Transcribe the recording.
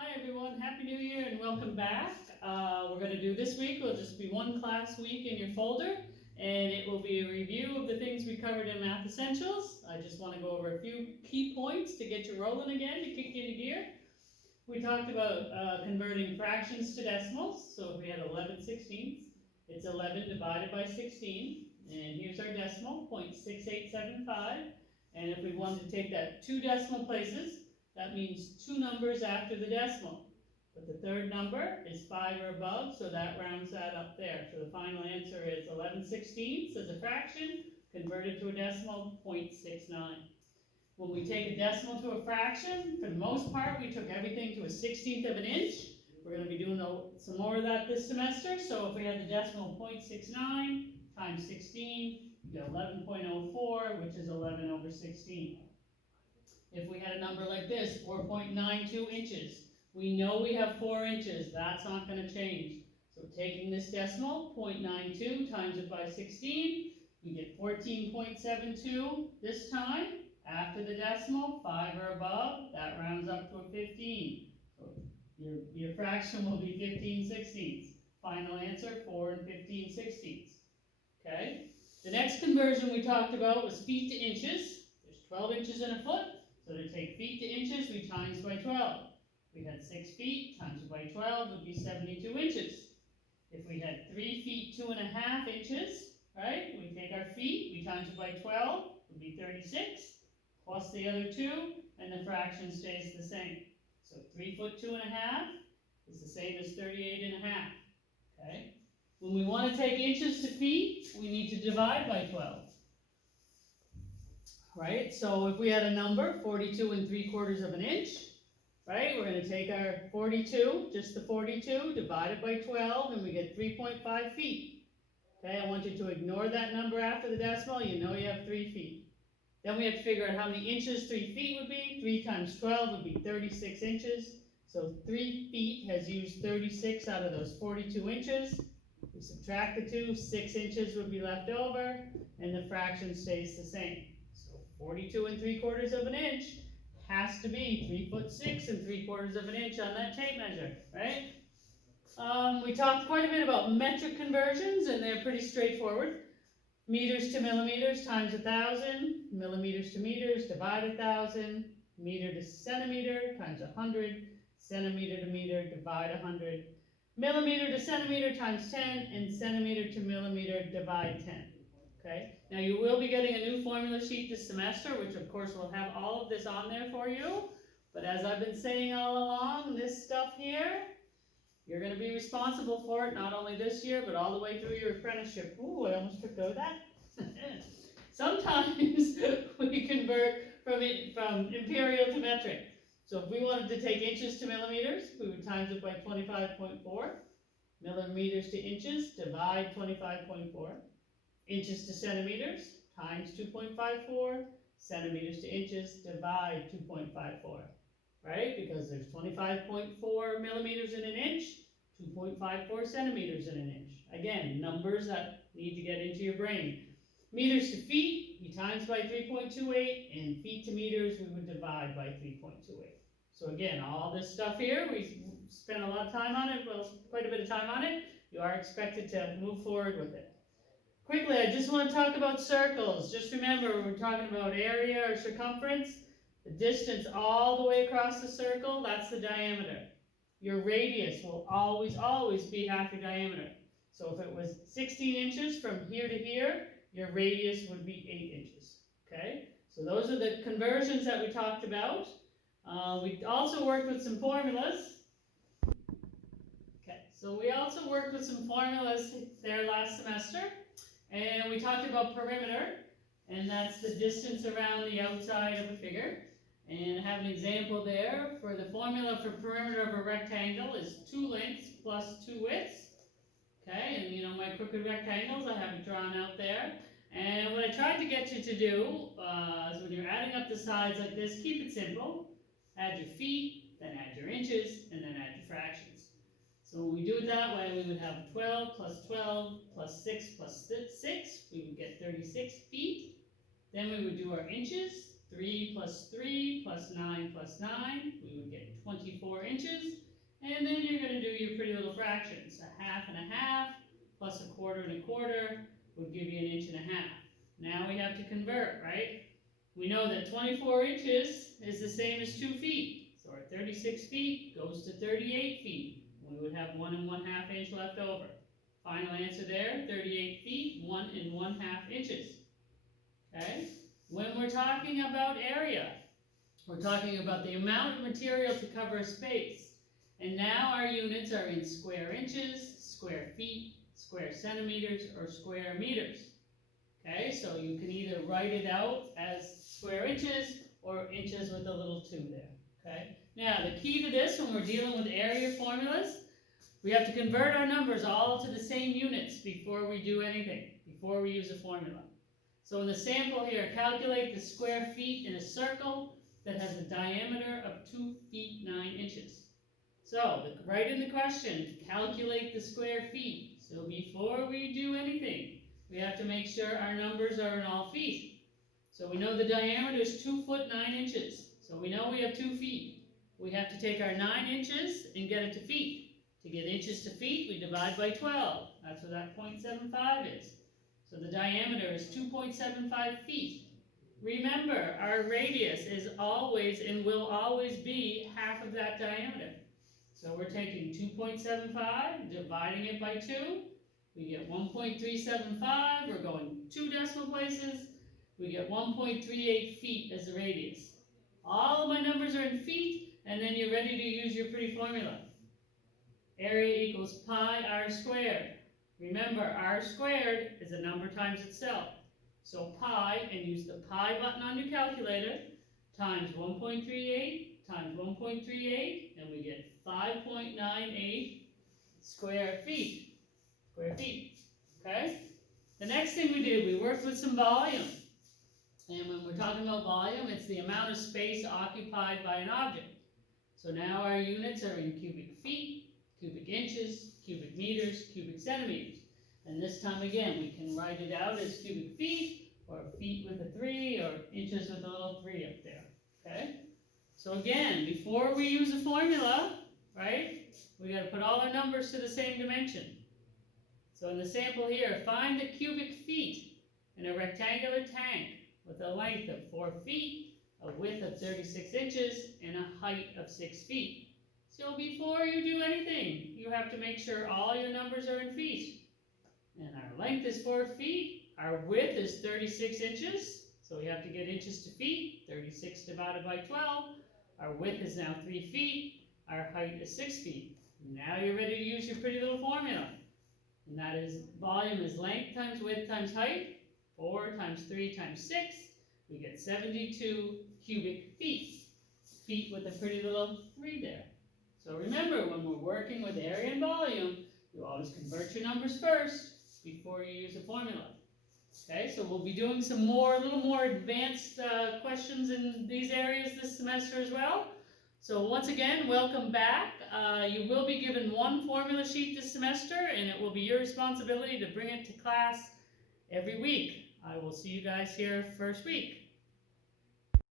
Hi everyone, Happy New Year and welcome back. We're going to do this week, will just be one class week in your folder, and it will be a review of the things we covered in Math Essentials. I just want to go over a few key points to get you rolling again, to kick you into gear. We talked about converting fractions to decimals, so if we had 11/16, it's 11 divided by 16, and here's our decimal, 0.6875, and if we wanted to take that two decimal places, that means two numbers after the decimal. But the third number is 5 or above, so that rounds that up there. So the final answer is 11/16 as a fraction, converted to a decimal, 0.69. When we take a decimal to a fraction, for the most part, we took everything to a 16th of an inch. We're going to be doing some more of that this semester. So if we had the decimal 0.69 times 16, you get 11.04, which is 11 over 16. If we had a number like this, 4.92 inches, we know we have 4 inches. That's not going to change. So taking this decimal, 0.92 times it by 16, we get 14.72 this time. After the decimal, 5 or above, that rounds up to a 15. So your fraction will be 15/16. Final answer, 4 and 15/16. Okay? The next conversion we talked about was feet to inches. There's 12 inches in a foot. So to take feet to inches, we times by 12. If we had 6 feet, times by 12 would be 72 inches. If we had 3 feet 2.5 inches, right, we take our feet, we times it by 12, would be 36, plus the other 2, and the fraction stays the same. So 3 foot 2.5 is the same as 38.5, okay? When we want to take inches to feet, we need to divide by 12. Right, so if we had a number, 42 3/4 of an inch, right, we're going to take our 42, just the 42, divide it by 12, and we get 3.5 feet. Okay, I want you to ignore that number after the decimal, you know you have 3 feet. Then we have to figure out how many inches 3 feet would be. 3 times 12 would be 36 inches. So 3 feet has used 36 out of those 42 inches. We subtract the 2, 6 inches would be left over, and the fraction stays the same. 42 3/4 of an inch has to be 3 foot 6 3/4 of an inch on that tape measure, right? We talked quite a bit about metric conversions, and they're pretty straightforward. Meters to millimeters times 1,000, millimeters to meters divide 1,000, meter to centimeter times 100, centimeter to meter divide 100, millimeter to centimeter times 10, and centimeter to millimeter divide 10. Okay, now you will be getting a new formula sheet this semester, which of course will have all of this on there for you. But as I've been saying all along, this stuff here, you're going to be responsible for it, not only this year, but all the way through your apprenticeship. Ooh, I almost tripped over that. Sometimes we convert from imperial to metric. So if we wanted to take inches to millimeters, we would times it by 25.4. Millimeters to inches, divide 25.4. Inches to centimeters, times 2.54, centimeters to inches, divide 2.54, right? Because there's 25.4 millimeters in an inch, 2.54 centimeters in an inch. Again, numbers that need to get into your brain. Meters to feet, you times by 3.28, and feet to meters, we would divide by 3.28. So again, all this stuff here, we spent a lot of time on it, well, quite a bit of time on it. You are expected to move forward with it. Quickly, I just want to talk about circles. Just remember, we're talking about area or circumference. The distance all the way across the circle, that's the diameter. Your radius will always, always be half your diameter. So if it was 16 inches from here to here, your radius would be 8 inches. Okay? So those are the conversions that we talked about. We also worked with some formulas. Okay, so we also worked with some formulas there last semester. And we talked about perimeter, and that's the distance around the outside of a figure. And I have an example there. For the formula for perimeter of a rectangle is 2 lengths plus 2 widths. Okay, and you know my crooked rectangles, I have it drawn out there. And what I tried to get you to do is when you're adding up the sides like this, keep it simple. Add your feet, then add your inches, and then add your fractions. So when we do it that way, we would have 12 plus 12 plus 6 plus 6, we would get 36 feet. Then we would do our inches, 3 plus 3 plus 9 plus 9, we would get 24 inches, and then you're going to do your pretty little fractions. A half and a half plus a quarter and a quarter would give you an inch and a half. Now we have to convert, right? We know that 24 inches is the same as 2 feet. So our 36 feet goes to 38 feet. We would have 1 1/2 inch left over. Final answer there, 38 feet, 1 1/2 inches. Okay? When we're talking about area, we're talking about the amount of material to cover a space. And now our units are in square inches, square feet, square centimeters, or square meters. Okay, so you can either write it out as square inches or inches with a little 2 there. Okay, now the key to this when we're dealing with area formulas, we have to convert our numbers all to the same units before we do anything, before we use a formula. So in the sample here, calculate the square feet in a circle that has a diameter of 2 feet 9 inches. So, write in the question, calculate the square feet. So before we do anything, we have to make sure our numbers are in all feet. So we know the diameter is 2 foot 9 inches. So we know we have 2 feet. We have to take our 9 inches and get it to feet. To get inches to feet, we divide by 12. That's what that 0.75 is. So the diameter is 2.75 feet. Remember, our radius is always and will always be half of that diameter. So we're taking 2.75, dividing it by 2. We get 1.375. We're going 2 decimal places. We get 1.38 feet as the radius. All of my numbers are in feet, and then you're ready to use your pretty formula. Area equals pi r squared. Remember, r squared is a number times itself. So pi, and use the pi button on your calculator, times 1.38 times 1.38, and we get 5.98 square feet. Okay? The next thing we did, we worked with some volume. And when we're talking about volume, it's the amount of space occupied by an object. So now our units are in cubic feet, cubic inches, cubic meters, cubic centimeters. And this time again, we can write it out as cubic feet, or feet with a 3, or inches with a little 3 up there. Okay? So again, before we use a formula, right, we got to put all our numbers to the same dimension. So in the sample here, find the cubic feet in a rectangular tank with a length of 4 feet, a width of 36 inches, and a height of 6 feet. So before you do anything, you have to make sure all your numbers are in feet. And our length is 4 feet, our width is 36 inches, so we have to get inches to feet, 36 divided by 12. Our width is now 3 feet, our height is 6 feet. Now you're ready to use your pretty little formula. And that is, volume is length times width times height. 4 times 3 times 6, we get 72 cubic feet. Feet with a pretty little 3 there. So remember, when we're working with area and volume, you always convert your numbers first before you use a formula. Okay, so we'll be doing some more, a little more advanced questions in these areas this semester as well. So once again, welcome back. You will be given one formula sheet this semester, and it will be your responsibility to bring it to class every week. I will see you guys here first week.